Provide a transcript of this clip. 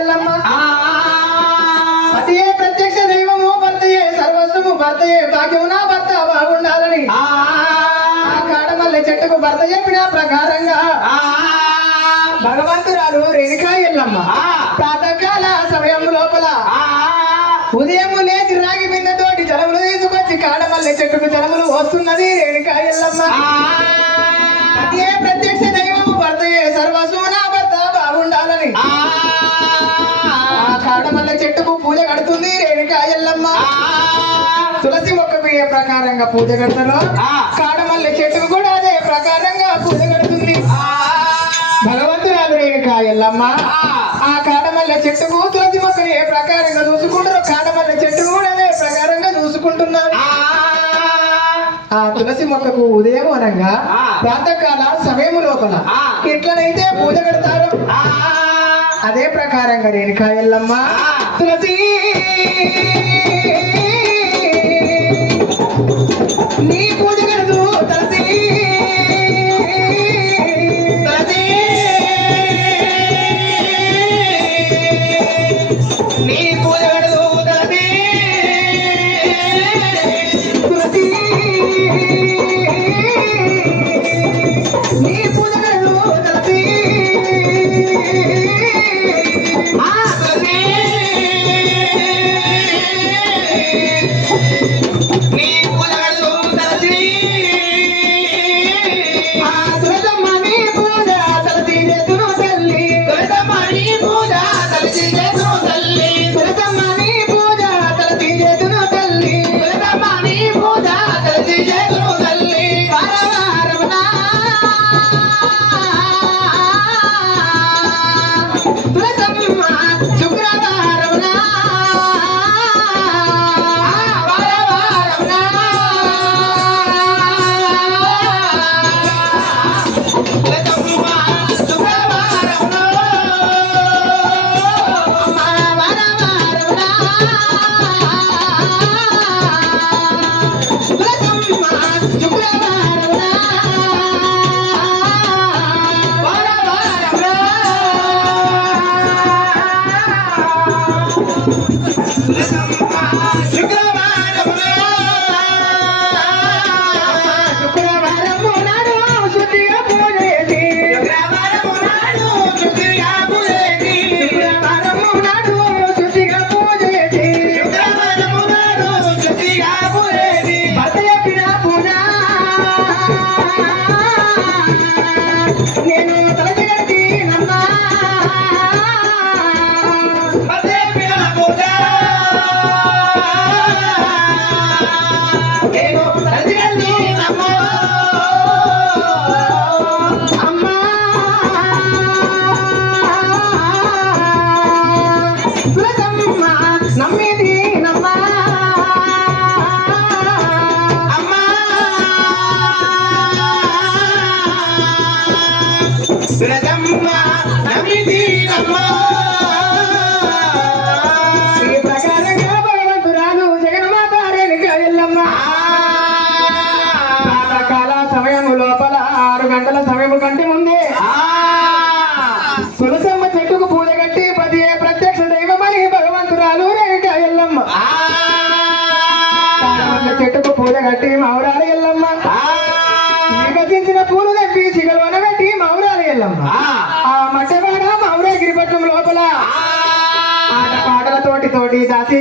ఎల్లమ్మ పతియే ప్రత్యక్ష దైవము భర్తయే సర్వస్వము భర్తయే భాగ్యము నా భర్త బాగుండాలని ఆ కాడమల్లె చెట్టుకు భర్త చెప్పిన ప్రకారంగా భగవంతురాలు రేణుకా ఎల్లమ్మ ప్రాతకాల సమయం లోపల ఉదయం లేచి రాగి బిందెతోటి జలములు తీసుకొచ్చి కాడమల్లె చెట్టుకు జలములు వస్తున్నది రేణుకా ఎల్లమ్మ పతియే ప్రత్యక్ష దైవము భర్తయే సర్వస్వము నా భర్త బాగుండాలని కాడమల్లె చెట్టుకు పూజ కడుతుంది రేణుకా ఎల్లమ్మ తులసి మొక్క బియ్య ప్రకారంగా పూజ కడతారు కాడమల్లె చెట్టుకు కూడా అదే ప్రకారంగా పూజ కడుతుంది భగవంతురాలు రేణుకా ఎల్లమ్మ ఆ కాడమల్లె చెట్టుకు తులసి మొక్కని ఏ ప్రకారంగా చూసుకుంటారో కాడమల్లె చెట్టుకు కూడా అదే ప్రకారంగా చూసుకుంటున్నారు ఆ తులసి మొక్కకు ఉదయం అనగా ప్రాతకాల సమయం లోపల ఎట్లనైతే పూజ కడతారో అదే ప్రకారంగా రేణుకా ఎల్లమ్మ తులసి నీ పూజ కడదు తులసి తులసి నీ పూజ కడదు తులసి తులసి నీ పూజ కడదు తులసి భగవంతురాలు జగన్మాత రేణుకా ఎల్లమ్మ ప్రాతకాల సమయం లోపల 6 గంటల సమయం కంటే ముందే తులసమ్మ చెట్టుకు పూజ కట్టి పతియే ప్రత్యక్ష దైవమని భగవంతురాలు రేణుకా ఎల్లమ్మ చెట్టుకు పూజ కట్టి మౌరాలు ఎల్లమ్మ వికసించిన పూలు తెప్పి చిగలోన పెట్టి మౌరాలు ఎల్లమ్మ ఆ మట్టవాడ మౌరగిరిపట్నం లోపల ఆట పాటలతోటి దాసి